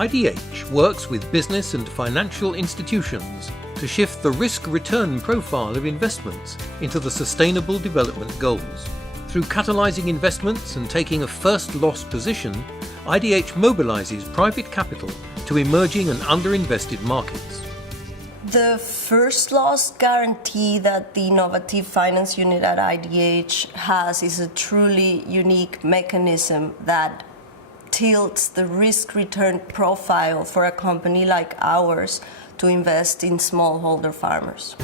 IDH works with business and financial institutions to shift the risk-return profile of investments into the Sustainable Development Goals. Through catalyzing investments and taking a first loss position, IDH mobilizes private capital to emerging and underinvested markets. The first loss guarantee that the Innovative Finance Unit at IDH has is a truly unique mechanism that tilts the risk-return profile for a company like ours to invest in smallholder farmers.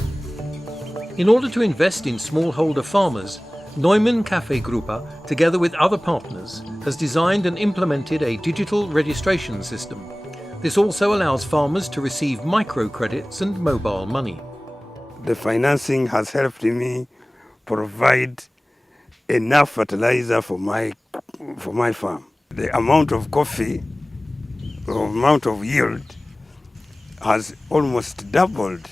In order to invest in smallholder farmers, Neumann Kaffee Gruppe, together with other partners, has designed and implemented a digital registration system. This also allows farmers to receive microcredits and mobile money. The financing has helped me provide enough fertilizer for my farm. The amount of coffee, the amount of yield has almost doubled.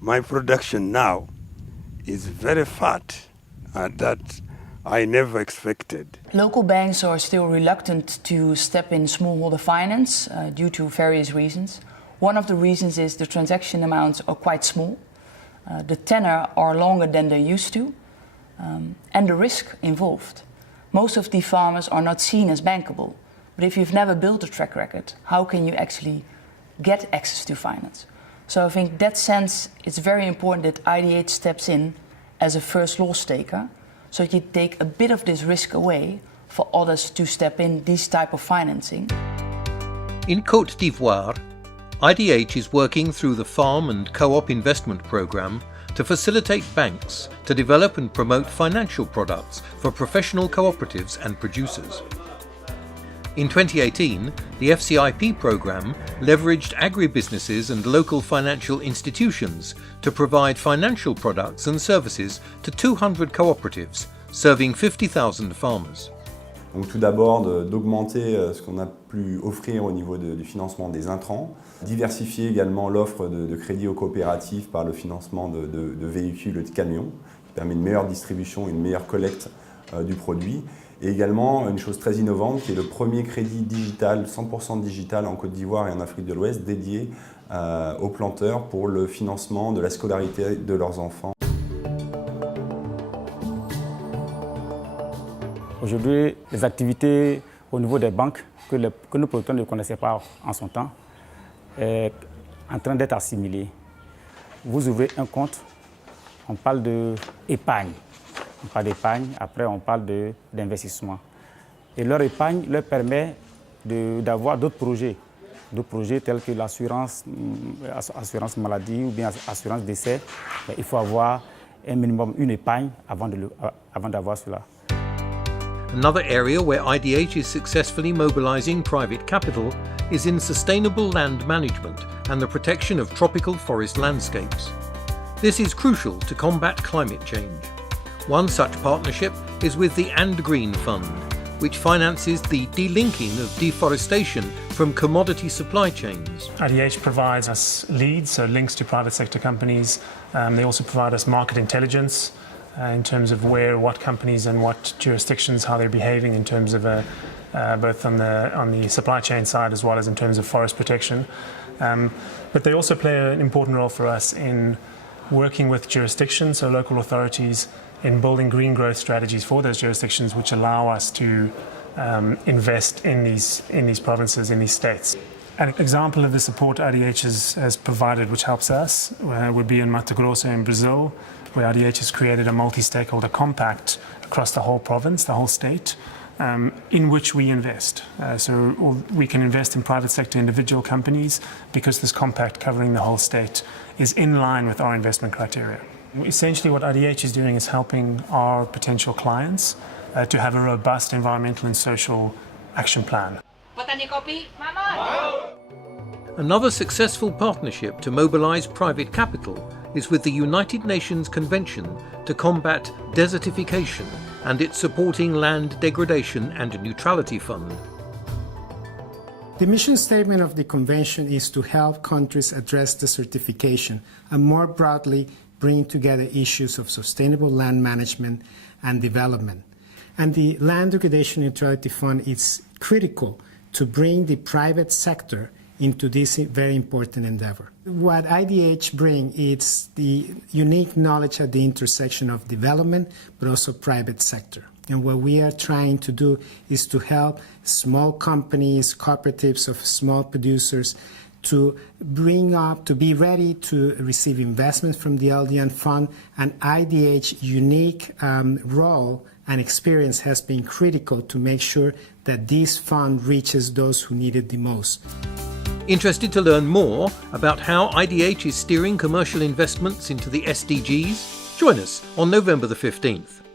My production now is very fat, that I never expected. Local banks are still reluctant to step in smallholder finance due to various reasons. One of the reasons is the transaction amounts are quite small, the tenor are longer than they're used to, and the risk involved. Most of the farmers are not seen as bankable, but if you've never built a track record, how can you actually get access to finance? So I think in that sense, it's very important that IDH steps in as a first loss taker, so you take a bit of this risk away for others to step in this type of financing. In Côte d'Ivoire, IDH is working through the Farm and Co-op Investment Programme to facilitate banks to develop and promote financial products for professional cooperatives and producers. In 2018, the FCIP programme leveraged agribusinesses and local financial institutions to provide financial products and services to 200 cooperatives, serving 50,000 farmers. Donc tout d'abord d'augmenter ce qu'on a pu offrir au niveau du financement des intrants, diversifier également l'offre de crédit aux coopératives par le financement de véhicules et de camions, qui permet une meilleure distribution et une meilleure collecte du produit. Et également une chose très innovante qui est le premier crédit digital, 100% digital en Côte d'Ivoire et en Afrique de l'Ouest dédié aux planteurs pour le financement de la scolarité de leurs enfants. Aujourd'hui, les activités au niveau des banques que nos producteurs ne connaissaient pas en son temps est en train d'être assimilées. Vous ouvrez un compte, on parle d'épargne. On parle d'épargne, après on parle d'investissement. Et leur épargne leur permet d'avoir d'autres projets tels que l'assurance maladie ou bien assurance décès. Mais il faut avoir un minimum, une épargne avant d'avoir cela. Another area where IDH is successfully mobilizing private capital is in sustainable land management and the protection of tropical forest landscapes. This is crucial to combat climate change. One such partnership is with the And Green Fund, which finances the delinking of deforestation from commodity supply chains. IDH provides us leads, so links to private sector companies. They also provide us market intelligence in terms of what companies and what jurisdictions, how they're behaving in terms of both on the supply chain side as well as in terms of forest protection. But they also play an important role for us in working with jurisdictions, so local authorities, in building green growth strategies for those jurisdictions which allow us to invest in these provinces, in these states. An example of the support IDH has provided which helps us would be in Mato Grosso in Brazil, where IDH has created a multi-stakeholder compact across the whole province, the whole state, in which we invest. So we can invest in private sector individual companies because this compact covering the whole state is in line with our investment criteria. Essentially what IDH is doing is helping our potential clients to have a robust environmental and social action plan. Another successful partnership to mobilize private capital is with the United Nations Convention to combat desertification and its supporting Land Degradation and Neutrality Fund. The mission statement of the Convention is to help countries address desertification and more broadly bring together issues of sustainable land management and development. And the Land Degradation Neutrality Fund is critical to bring the private sector into this very important endeavor. What IDH brings is the unique knowledge at the intersection of development, but also private sector. And what we are trying to do is to help small companies, cooperatives of small producers to bring up, to be ready to receive investments from the LDN fund, and IDH's unique role and experience has been critical to make sure that this fund reaches those who need it the most. Interested to learn more about how IDH is steering commercial investments into the SDGs? Join us on November the 15th.